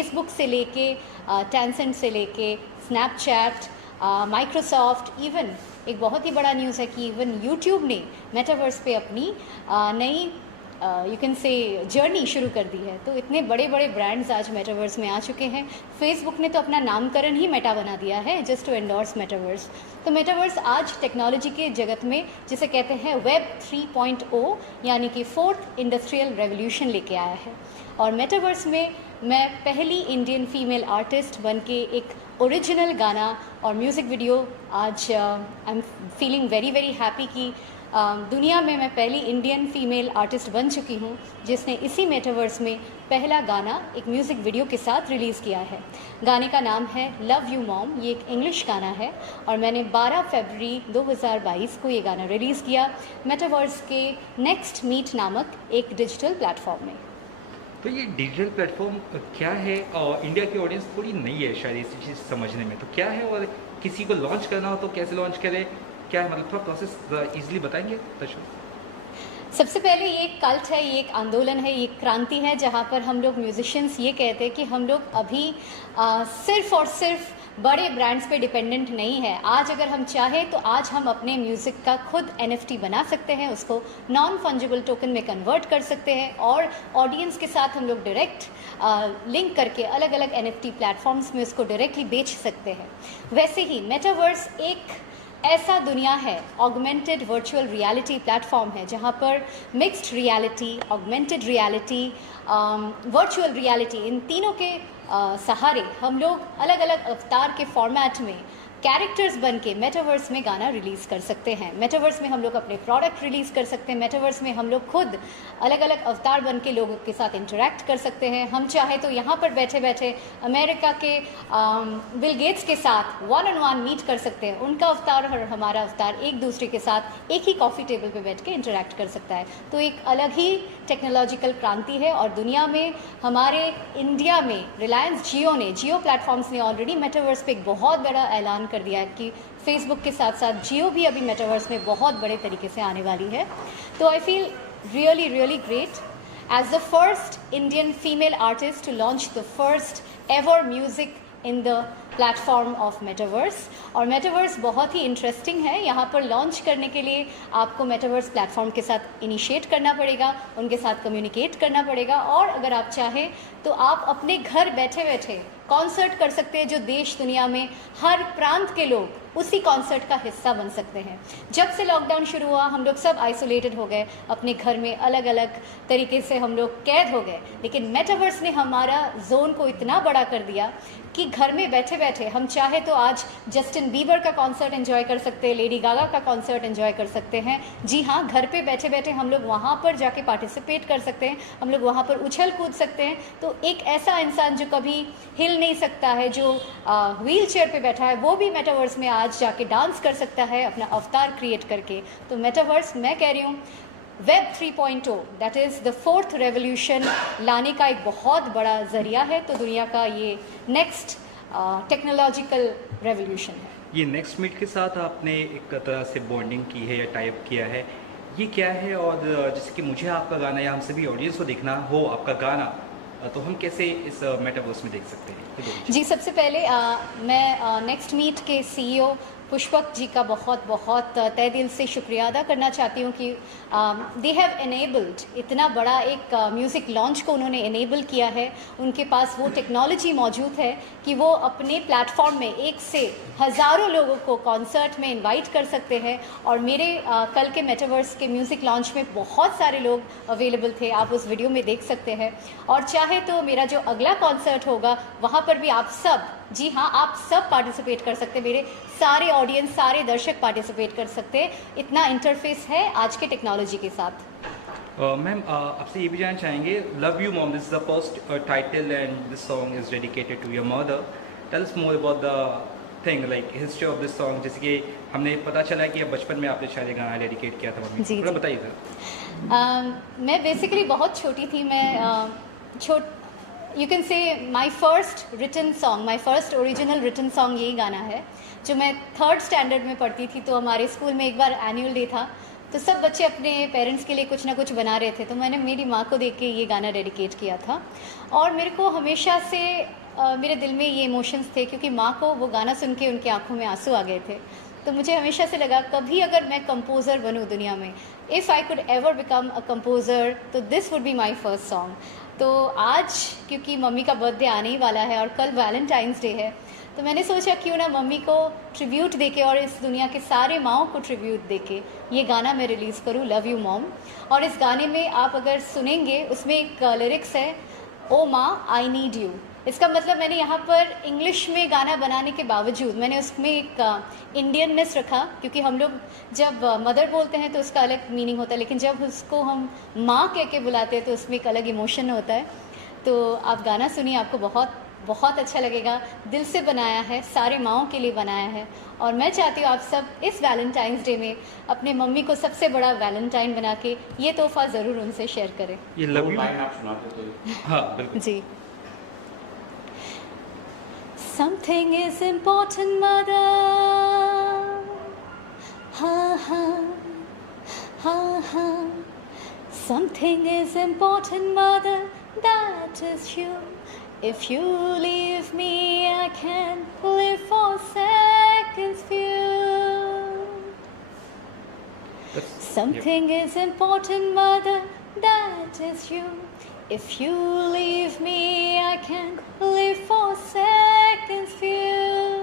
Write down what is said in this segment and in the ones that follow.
Facebook से लेके Tencent से लेके स्नैपचैट, माइक्रोसॉफ्ट, इवन एक बहुत ही बड़ा न्यूज़ है कि इवन यूट्यूब ने मेटावर्स पे अपनी नई यू कैन से जर्नी शुरू कर दी है। तो इतने बड़े बड़े ब्रांड्स आज मेटावर्स में आ चुके हैं। फेसबुक ने तो अपना नामकरण ही मेटा बना दिया है जस्ट टू एंडोर्स मेटावर्स। तो मेटावर्स आज टेक्नोलॉजी के जगत में जिसे कहते हैं वेब 3.0 यानी कि फोर्थ इंडस्ट्रियल रेवोल्यूशन लेके आया है। और मेटावर्स में मैं पहली इंडियन फीमेल आर्टिस्ट बन के एक ओरिजिनल गाना और म्यूज़िक वीडियो आज I am feeling very very happy कि दुनिया में मैं पहली इंडियन फीमेल आर्टिस्ट बन चुकी हूँ जिसने इसी मेटावर्स में पहला गाना एक म्यूज़िक वीडियो के साथ रिलीज़ किया है। गाने का नाम है लव यू मॉम। ये एक इंग्लिश गाना है और मैंने 12 फरवरी 2022 को ये गाना रिलीज़ किया मेटावर्स के नेक्स्ट मीट नामक एक डिजिटल प्लेटफॉर्म में। तो ये डिजिटल प्लेटफॉर्म क्या है और इंडिया की ऑडियंस थोड़ी नई है शायद इस चीज़ समझने में, तो क्या है और किसी को लॉन्च करना हो तो कैसे लॉन्च करें, क्या है, मतलब थोड़ा प्रोसेस इजीली बताएंगे दर्शक। सबसे पहले ये एक कल्ट है, ये एक आंदोलन है, ये एक क्रांति है जहाँ पर हम लोग म्यूजिशियंस ये कहते हैं कि हम लोग अभी सिर्फ और सिर्फ बड़े ब्रांड्स पे डिपेंडेंट नहीं है। आज अगर हम चाहें तो आज हम अपने म्यूज़िक का खुद NFT बना सकते हैं, उसको नॉन फंजिबल टोकन में कन्वर्ट कर सकते हैं और ऑडियंस के साथ हम लोग डायरेक्ट लिंक करके अलग अलग NFT प्लेटफॉर्म्स में उसको डायरेक्टली बेच सकते हैं। वैसे ही मेटावर्स एक ऐसा दुनिया है, ऑगमेंटेड वर्चुअल रियलिटी प्लेटफॉर्म है जहाँ पर mixed reality, augmented reality, virtual reality, इन तीनों के सहारे हम लोग अलग अलग अवतार के फॉर्मेट में कैरेक्टर्स बन के मेटावर्स में गाना रिलीज़ कर सकते हैं। मेटावर्स में हम लोग अपने प्रोडक्ट रिलीज़ कर सकते हैं। मेटावर्स में हम लोग खुद अलग अलग अवतार बन के लोगों के साथ इंटरेक्ट कर सकते हैं। हम चाहे तो यहाँ पर बैठे बैठे अमेरिका के बिल गेट्स के साथ 1-on-1 मीट कर सकते हैं। उनका अवतार और हमारा अवतार एक दूसरे के साथ एक ही कॉफ़ी टेबल पे बैठ के इंटरेक्ट कर सकता है। तो एक अलग ही टेक्नोलॉजिकल क्रांति है और दुनिया में, हमारे इंडिया में रिलायंस जियो ने, जियो प्लेटफॉर्म्स ने ऑलरेडी मेटावर्स पे एक बहुत बड़ा ऐलान कर दिया है कि फेसबुक के साथ साथ जियो भी अभी मेटावर्स में बहुत बड़े तरीके से आने वाली है। तो I feel really really great as the first Indian female artist to launch the first ever music in the platform of metaverse. और मेटावर्स बहुत ही इंटरेस्टिंग है। यहाँ पर लॉन्च करने के लिए आपको मेटावर्स प्लेटफॉर्म के साथ इनिशिएट करना पड़ेगा, उनके साथ कम्युनिकेट करना पड़ेगा और अगर आप चाहें तो आप अपने घर बैठे बैठे कॉन्सर्ट कर सकते हैं जो देश दुनिया में हर प्रांत के लोग उसी कॉन्सर्ट का हिस्सा बन सकते हैं। जब से लॉकडाउन शुरू हुआ हम लोग सब आइसोलेटेड हो गए, अपने घर में अलग अलग तरीके से हम लोग कैद हो गए, लेकिन मेटावर्स ने हमारा जोन को इतना बड़ा कर दिया कि घर में बैठे बैठे हम चाहे तो आज जस्टिन बीबर का कॉन्सर्ट एंजॉय कर सकते हैं, लेडी गागा का कॉन्सर्ट एंजॉय कर सकते हैं। जी हाँ, घर पे बैठे बैठे हम लोग वहाँ पर जाके पार्टिसिपेट कर सकते हैं, हम लोग वहाँ पर उछल कूद सकते हैं। तो एक ऐसा इंसान जो कभी हिल नहीं सकता है, जो व्हील चेयर पर बैठा है, वो भी मेटावर्स में आज जाके डांस कर सकता है अपना अवतार क्रिएट करके। तो मेटावर्स, मैं कह रही हूँ, web 3.0 that is the fourth revolution लाने का एक बहुत बड़ा ज़रिया है। तो दुनिया का ये नेक्स्ट टेक्नोलॉजिकल रेवोल्यूशन है। ये नेक्स्ट मीट के साथ आपने एक तरह से बॉन्डिंग की है या टाइप किया है, ये क्या है? और जैसे कि मुझे आपका गाना या हम सभी ऑडियंस को देखना हो आपका गाना, तो हम कैसे इस मेटावर्स में देख सकते हैं? जी, सबसे पहले मैं नेक्स्ट मीट के CEO पुष्पक जी का बहुत बहुत तहे दिल से शुक्रिया अदा करना चाहती हूँ कि दे हैव एनेबल्ड, इतना बड़ा एक म्यूज़िक लॉन्च को उन्होंने एनेबल किया है। उनके पास वो टेक्नोलॉजी मौजूद है कि वो अपने प्लेटफॉर्म में एक से हज़ारों लोगों को कॉन्सर्ट में इनवाइट कर सकते हैं। और मेरे कल के मेटावर्स के म्यूज़िक लॉन्च में बहुत सारे लोग अवेलेबल थे, आप उस वीडियो में देख सकते हैं। और चाहे तो मेरा जो अगला कॉन्सर्ट होगा वहाँ पर भी आप सब, जी हाँ, आप सब पार्टिसिपेट कर सकते हैं, मेरे सारे ऑडियंस, सारे दर्शक पार्टिसिपेट कर सकते हैं। इतना इंटरफेस है आज के टेक्नोलॉजी के साथ। मैम, आपसे ये भी जानना चाहेंगे, love you mom, this is the first title and this song is dedicated to your mother. Tell us more about the thing, like history of this song. जैसे कि हमने पता चला कि अब बचपन में आपने शायद ये गाना डेडिकेट किया था मम्मी, थोड़ा बताइए सर। मैं बेसिकली बहुत छोटी थी, मैं you can say my first written song, my first original written song यही गाना है। जो मैं 3rd स्टैंडर्ड में पढ़ती थी तो हमारे स्कूल में एक बार एनुअल डे था, तो सब बच्चे अपने पेरेंट्स के लिए कुछ ना कुछ बना रहे थे, तो मैंने मेरी माँ को देख के ये गाना डेडिकेट किया था। और मेरे को हमेशा से मेरे दिल में ये इमोशंस थे, क्योंकि माँ को वो गाना सुन के उनकी आँखों में आंसू आ गए थे। तो मुझे हमेशा से लगा कभी अगर मैं कंपोज़र बनूँ दुनिया में, if I could ever become a composer, तो this would be my first song. तो आज क्योंकि मम्मी का बर्थडे आने ही वाला है और कल वैलेंटाइंस डे है, तो मैंने सोचा क्यों ना मम्मी को ट्रिब्यूट देके और इस दुनिया के सारे माँओं को ट्रिब्यूट देके ये गाना मैं रिलीज़ करूँ, लव यू मॉम। और इस गाने में आप अगर सुनेंगे, उसमें एक लिरिक्स है, ओ माँ आई नीड यू। इसका मतलब मैंने यहाँ पर इंग्लिश में गाना बनाने के बावजूद मैंने उसमें एक इंडियननेस रखा, क्योंकि हम लोग जब मदर बोलते हैं तो उसका अलग मीनिंग होता है, लेकिन जब उसको हम माँ कह के बुलाते हैं तो उसमें एक अलग इमोशन होता है। तो आप गाना सुनिए, आपको बहुत बहुत अच्छा लगेगा। दिल से बनाया है, सारे माँओं के लिए बनाया है। और मैं चाहती हूँ आप सब इस वैलेंटाइंस डे में अपने मम्मी को सबसे बड़ा वैलेंटाइन बना के ये तोहफा ज़रूर उनसे शेयर करें। ये लव यू, लाइन आप सुनाते तो हाँ बिल्कुल जी। Something is important, mother. Ha ha ha ha. Something is important, mother. That is you. If you leave me, I can't live for seconds few. Something is important, mother. That is you. If you leave me, I can't live for seconds few.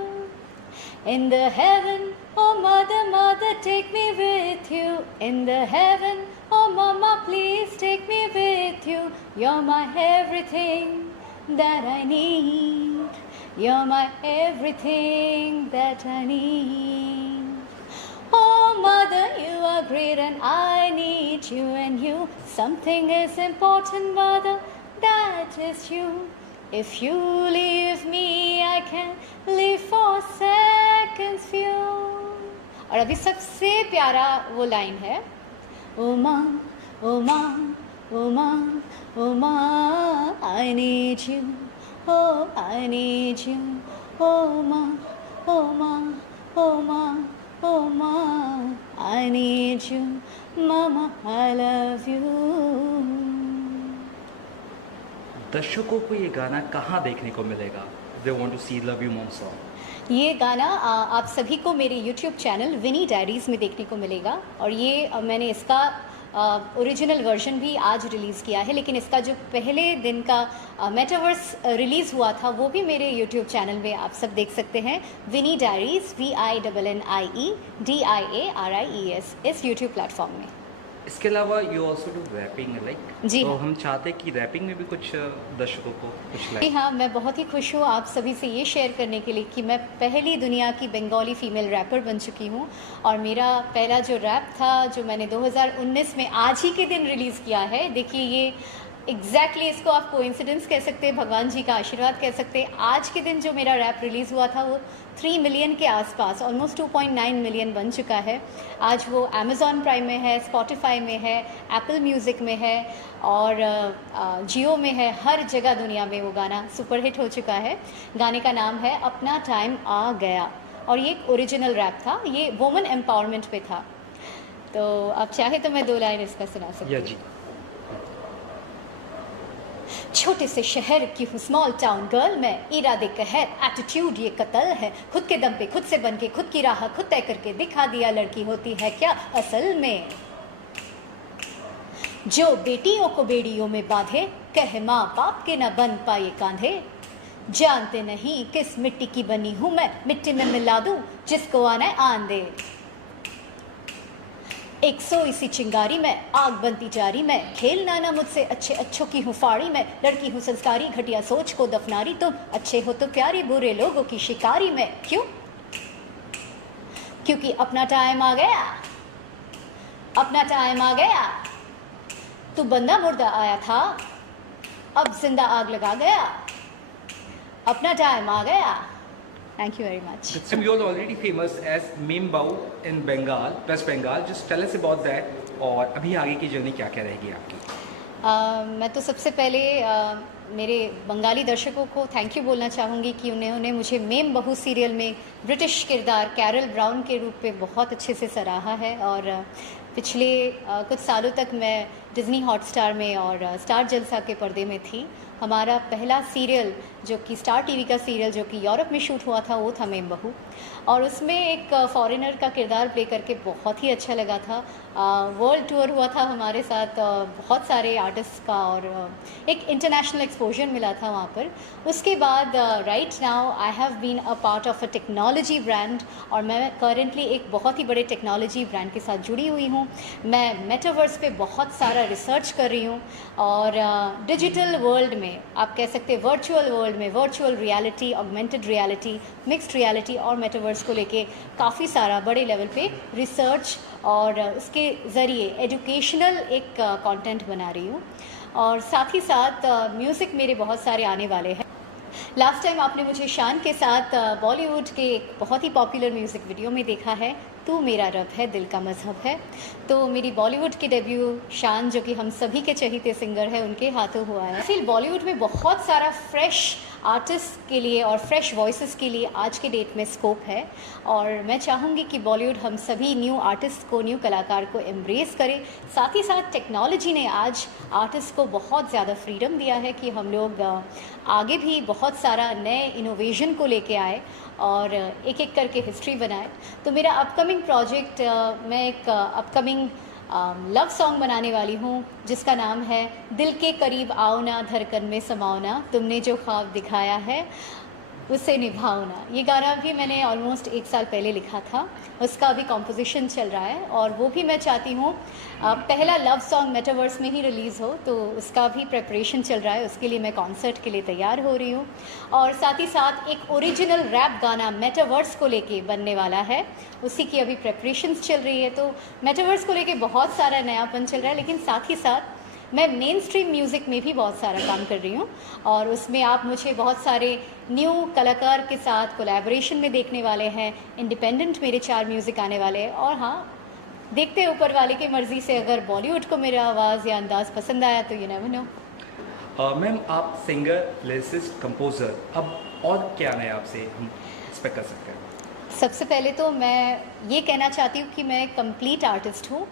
In the heaven, oh mother, mother, take me with you. In the heaven, oh mama, please take me with you. You're my everything that I need. You're my everything that I need. Oh mother, you are great and I need you and you. Something is important, mother, that is you. If you leave me, I can live for seconds few. और अभी सबसे प्यारा वो line है, ओ माँ, ओ माँ, ओ माँ, ओ माँ, I need you, oh I need you, oh माँ, oh माँ, oh माँ, oh माँ, I need you, mama, I love you. दर्शकों को ये गाना कहाँ देखने को मिलेगा? They want to see Love You Mom song. ये गाना आप सभी को मेरे YouTube चैनल विनी डायरीज़ में देखने को मिलेगा। और ये मैंने इसका ओरिजिनल वर्जन भी आज रिलीज़ किया है, लेकिन इसका जो पहले दिन का मेटावर्स रिलीज़ हुआ था वो भी मेरे YouTube चैनल में आप सब देख सकते हैं। विनी डायरीज़, VINNIE DIARIES, इस YouTube प्लेटफॉर्म में। इसके अलावा you also do rapping, like ji तो हाँ। हम चाहते हैं कि रैपिंग में भी कुछ दर्शकों को कुछ जी लाइक। हाँ, मैं बहुत ही खुश हूँ आप सभी से ये शेयर करने के लिए कि मैं पहली दुनिया की बंगाली फ़ीमेल रैपर बन चुकी हूँ। और मेरा पहला जो रैप था, जो मैंने 2019 में आज ही के दिन रिलीज़ किया है, देखिए ये एग्जैक्टली इसको आप कोइंसिडेंस कह सकते हैं, भगवान जी का आशीर्वाद कह सकते हैं। आज के दिन जो मेरा रैप रिलीज़ हुआ था वो 3 मिलियन के आसपास, ऑलमोस्ट 2.9 मिलियन बन चुका है। आज वो अमेज़ॉन प्राइम में है, स्पॉटिफाई में है, एप्पल म्यूज़िक में है और जियो में है। हर जगह दुनिया में वो गाना सुपरहिट हो चुका है। गाने का नाम है अपना टाइम आ गया और ये एक ओरिजिनल रैप था, ये वुमेन एम्पावरमेंट पे था। तो आप चाहे तो मैं 2 लाइन इसका सुना सकती या हूँ। जी। छोटे से शहर की हूँ, स्मॉल टाउन गर्ल मैं, इरादे कहर एटीट्यूड ये कत्ल है, खुद के दम पे खुद से बन के खुद की राह खुद तय करके दिखा दिया लड़की होती है क्या असल में। जो बेटियों को बेड़ियों में बांधे, कहे माँ बाप के न बन पाए कांधे। जानते नहीं किस मिट्टी की बनी हूँ मैं, मिट्टी में मिला दूँ जिसको आना है आन दे। एक सोई सी चिंगारी में आग बनती जारी में, खेल नाना मुझसे अच्छे अच्छों की हूँ फाड़ी में। लड़की हूँ संस्कारी घटिया सोच को दफनारी, तुम अच्छे हो तो प्यारी बुरे लोगों की शिकारी में। क्यों? क्योंकि अपना टाइम आ गया, अपना टाइम आ गया। तू बंदा मुर्दा आया था, अब जिंदा आग लगा गया। अपना टाइम आ गया। Thank you very much. And you are already famous as Meme Bao in Bengal, West Bengal. Just tell us about that. और अभी आगे की जर्नी क्या क्या रहेगी आपकी? मैं तो सबसे पहले मेरे बंगाली दर्शकों को थैंक यू बोलना चाहूँगी कि उन्होंने मुझे मेम बहू सीरियल में ब्रिटिश किरदार कैरल ब्राउन के रूप में बहुत अच्छे से सराहा है। और पिछले कुछ सालों तक मैं डिज़नी हॉटस्टार में और स्टार जलसा के पर्दे में थी। हमारा पहला सीरियल जो कि स्टार टीवी का सीरियल जो कि यूरोप में शूट हुआ था वो था मेम बहू, और उसमें एक फॉरेनर का किरदार प्ले करके बहुत ही अच्छा लगा था। वर्ल्ड टूर हुआ था हमारे साथ बहुत सारे आर्टिस्ट का, और एक इंटरनेशनल एक्सपोजर मिला था वहाँ पर। उसके बाद right now I have been a part of a technology brand, और मैं करेंटली एक बहुत ही बड़े टेक्नोलॉजी ब्रांड के साथ जुड़ी हुई हूँ। मैं मेटावर्स पे बहुत सारा रिसर्च कर रही हूँ, और डिजिटल वर्ल्ड में आप कह सकते हैं वर्चुअल वर्ल्ड में virtual reality, augmented reality, mixed reality और मेटावर्स को लेके काफ़ी सारा बड़े लेवल पे रिसर्च और उसके ज़रिए एजुकेशनल एक कंटेंट बना रही हूँ। और साथ ही साथ म्यूज़िक मेरे बहुत सारे आने वाले हैं। लास्ट टाइम आपने मुझे शान के साथ बॉलीवुड के एक बहुत ही पॉपुलर म्यूज़िक वीडियो में देखा है, तू मेरा रब है दिल का मज़हब है। तो मेरी बॉलीवुड के डेब्यू शान, जो कि हम सभी के चहीते सिंगर है, उनके हाथों हुआ है। फिर बॉलीवुड में बहुत सारा फ्रेश आर्टिस्ट के लिए और फ्रेश वॉइसेस के लिए आज के डेट में स्कोप है, और मैं चाहूँगी कि बॉलीवुड हम सभी न्यू आर्टिस्ट को, न्यू कलाकार को एम्ब्रेस करें। साथ ही साथ टेक्नोलॉजी ने आज आर्टिस्ट को बहुत ज़्यादा फ्रीडम दिया है कि हम लोग आगे भी बहुत सारा नए इनोवेशन को लेके आए और एक एक करके हिस्ट्री बनाए। तो मेरा अपकमिंग प्रोजेक्ट, मैं एक अपकमिंग लव सॉन्ग बनाने वाली हूँ जिसका नाम है दिल के करीब आओ ना, धड़कन में समाओ ना, तुमने जो ख्वाब दिखाया है उसे निभाओ ना। ये गाना भी मैंने ऑलमोस्ट 1 साल पहले लिखा था, उसका अभी कॉम्पोजिशन चल रहा है, और वो भी मैं चाहती हूँ पहला लव सॉन्ग मेटावर्स में ही रिलीज़ हो, तो उसका भी प्रेपरेशन चल रहा है। उसके लिए मैं कॉन्सर्ट के लिए तैयार हो रही हूँ, और साथ ही साथ एक ओरिजिनल रैप गाना मेटावर्स को लेके बनने वाला है, उसी की अभी प्रेपरेशंस चल रही है। तो मेटावर्स को लेके बहुत सारा नयापन चल रहा है, लेकिन साथ ही साथ मैं मेन स्ट्रीम म्यूज़िक में भी बहुत सारा काम कर रही हूँ, और उसमें आप मुझे बहुत सारे न्यू कलाकार के साथ कोलैबोरेशन में देखने वाले हैं। इंडिपेंडेंट मेरे 4 म्यूज़िक आने वाले हैं, और हाँ, देखते हैं ऊपर वाले की मर्ज़ी से अगर बॉलीवुड को मेरा आवाज़ या अंदाज़ पसंद आया तो यू नेवर नो। मैम, आप सिंगर, लिरिसिस्ट, कंपोज़र, अब और क्या नया आपसे हम एक्सपेक्ट कर सकते हैं? सबसे पहले तो मैं ये कहना चाहती हूँ कि मैं कंप्लीट आर्टिस्ट हूँ,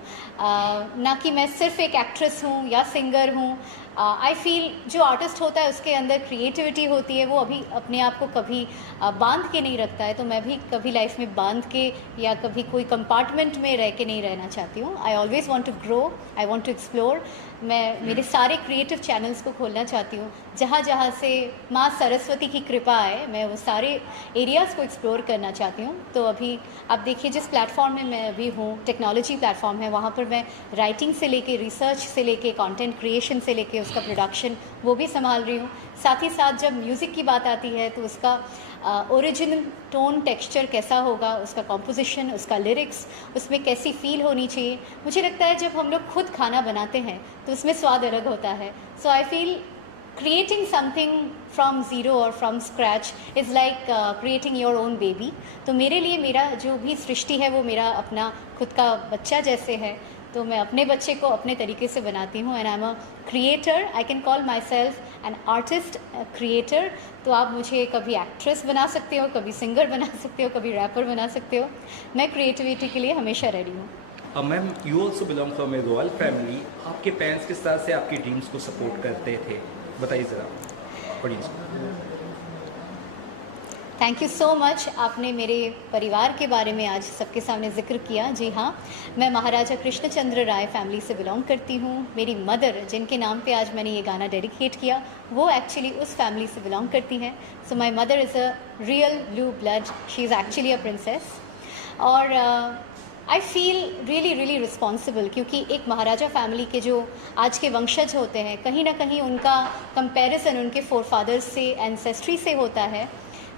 ना कि मैं सिर्फ एक एक्ट्रेस हूँ या सिंगर हूँ। आई फील जो आर्टिस्ट होता है उसके अंदर क्रिएटिविटी होती है, वो अभी अपने आप को कभी बांध के नहीं रखता है। तो मैं भी कभी लाइफ में बांध के या कभी कोई कंपार्टमेंट में रह के नहीं रहना चाहती हूँ। I always want to grow, I want to explore. मैं मेरे सारे क्रिएटिव चैनल्स को खोलना चाहती हूँ, जहाँ जहाँ से माँ सरस्वती की कृपा है, मैं वो सारे एरियाज़ को एक्सप्लोर करना चाहती हूँ। तो अभी आप देखिए जिस प्लेटफॉर्म में मैं अभी हूँ, टेक्नोलॉजी प्लेटफॉर्म है, वहाँ पर मैं राइटिंग से लेके, रिसर्च से लेके, कंटेंट क्रिएशन से लेके उसका प्रोडक्शन वो भी संभाल रही हूँ। साथ ही साथ जब म्यूज़िक की बात आती है तो उसका ओरिजिनल टोन टेक्सचर कैसा होगा, उसका कॉम्पोजिशन, उसका लिरिक्स, उसमें कैसी फील होनी चाहिए। मुझे लगता है जब हम लोग खुद खाना बनाते हैं तो उसमें स्वाद अलग होता है। So I feel creating something from zero or from scratch is like creating your own baby। तो मेरे लिए मेरा जो भी सृष्टि है वो मेरा अपना खुद का बच्चा जैसे है, तो मैं अपने बच्चे को अपने तरीके से बनाती हूँ। And I am a creator, I can call my self an artist creator. तो आप मुझे कभी एक्ट्रेस बना सकते हो, कभी सिंगर बना सकते हो, कभी रैपर बना सकते हो। मैं क्रिएटिविटी के लिए हमेशा रेडी हूँ। Ma'am, you also belong from A royal family. आपके पेरेंट्स किस तरह से आपकी ड्रीम्स को सपोर्ट करते थे, बताइए ज़रा ऑडियंस को। Thank you so much. आपने मेरे परिवार के बारे में आज सबके सामने जिक्र किया। जी हाँ, मैं महाराजा कृष्णचंद्र राय फैमिली से बिलोंग करती हूँ। मेरी मदर, जिनके नाम पे आज मैंने ये गाना डेडिकेट किया, वो एक्चुअली उस फैमिली से बिलोंग करती हैं। So my mother is a real blue blood, she is actually a princess. और आई फील रियली रिस्पॉन्सिबल, क्योंकि एक महाराजा फैमिली के जो आज के वंशज होते हैं, कहीं ना कहीं उनका कंपैरिजन उनके फोरफादर्स से, एंसेस्ट्री से होता है।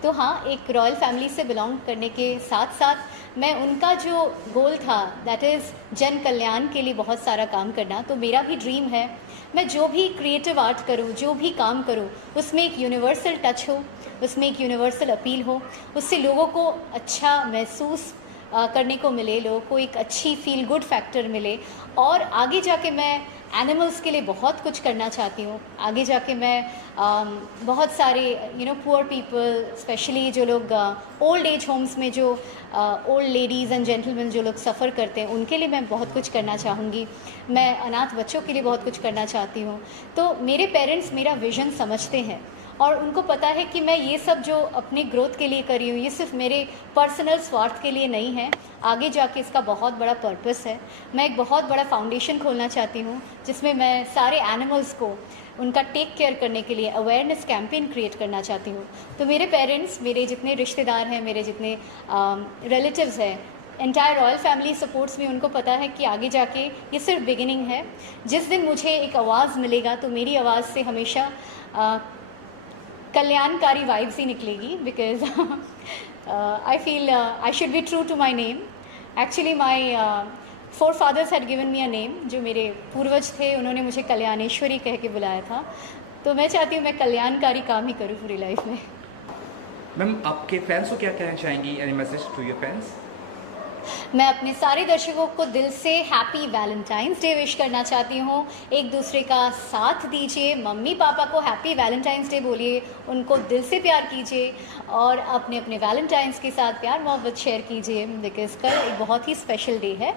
तो हाँ, एक रॉयल फैमिली से बिलोंग करने के साथ साथ मैं उनका जो गोल था, दैट इज़ जन कल्याण के लिए बहुत सारा काम करना। तो मेरा भी ड्रीम है, मैं जो भी क्रिएटिव आर्ट करूँ, जो भी काम करूँ, उसमें एक यूनिवर्सल टच हो, उसमें एक यूनिवर्सल अपील हो, उससे लोगों को अच्छा महसूस करने को मिले, लोगों को एक अच्छी फील गुड फैक्टर मिले, और आगे जाके मैं एनिमल्स के लिए बहुत कुछ करना चाहती हूँ। आगे जाके मैं बहुत सारे पुअर पीपल, स्पेशली जो लोग ओल्ड एज होम्स में जो ओल्ड लेडीज़ एंड जेंटलमैन जो लोग सफ़र करते हैं, उनके लिए मैं बहुत कुछ करना चाहूँगी। मैं अनाथ बच्चों के लिए बहुत कुछ करना चाहती हूँ। तो मेरे पेरेंट्स मेरा विज़न समझते हैं और उनको पता है कि मैं ये सब जो अपनी ग्रोथ के लिए कर रही हूँ, ये सिर्फ मेरे पर्सनल स्वार्थ के लिए नहीं है, आगे जाके इसका बहुत बड़ा पर्पस है। मैं एक बहुत बड़ा फाउंडेशन खोलना चाहती हूँ जिसमें मैं सारे एनिमल्स को उनका टेक केयर करने के लिए अवेयरनेस कैंपेन क्रिएट करना चाहती हूँ। तो मेरे पेरेंट्स, मेरे जितने रिश्तेदार हैं, मेरे जितने रिलेटिव्स हैं, एंटायर रॉयल फैमिली सपोर्ट्स में, उनको पता है कि आगे जाके ये सिर्फ बिगिनिंग है। जिस दिन मुझे एक आवाज़ मिलेगा तो मेरी आवाज़ से हमेशा कल्याणकारी वाइब्स ही निकलेगी, because I feel I should be true to my name. Actually my forefathers had given me a name, जो मेरे पूर्वज थे उन्होंने मुझे कल्याणेश्वरी कह के बुलाया था। तो मैं चाहती हूँ मैं कल्याणकारी काम ही करूँ पूरी लाइफ में। मैम, आपके फैंस को क्या कहना चाहेंगी, any message to your fans? मैं अपने सारे दर्शकों को दिल से हैप्पी वैलेंटाइंस डे विश करना चाहती हूँ। एक दूसरे का साथ दीजिए, मम्मी पापा को हैप्पी वैलेंटाइंस डे बोलिए, उनको दिल से प्यार कीजिए और अपने अपने वैलेंटाइंस के साथ प्यार मोहब्बत शेयर कीजिए, बिकॉज कल एक बहुत ही स्पेशल डे है।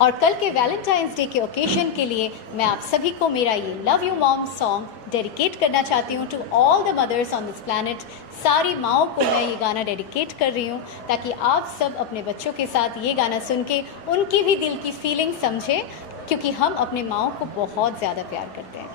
और कल के वैलेंटाइंस डे के ओकेजन के लिए मैं आप सभी को मेरा ये love you mom song dedicate करना चाहती हूँ to all the mothers on this planet. सारी माओं को मैं ये गाना डेडिकेट कर रही हूँ ताकि आप सब अपने बच्चों के साथ ये गाना सुन के उनकी भी दिल की फीलिंग समझें, क्योंकि हम अपने माओं को बहुत ज़्यादा प्यार करते हैं।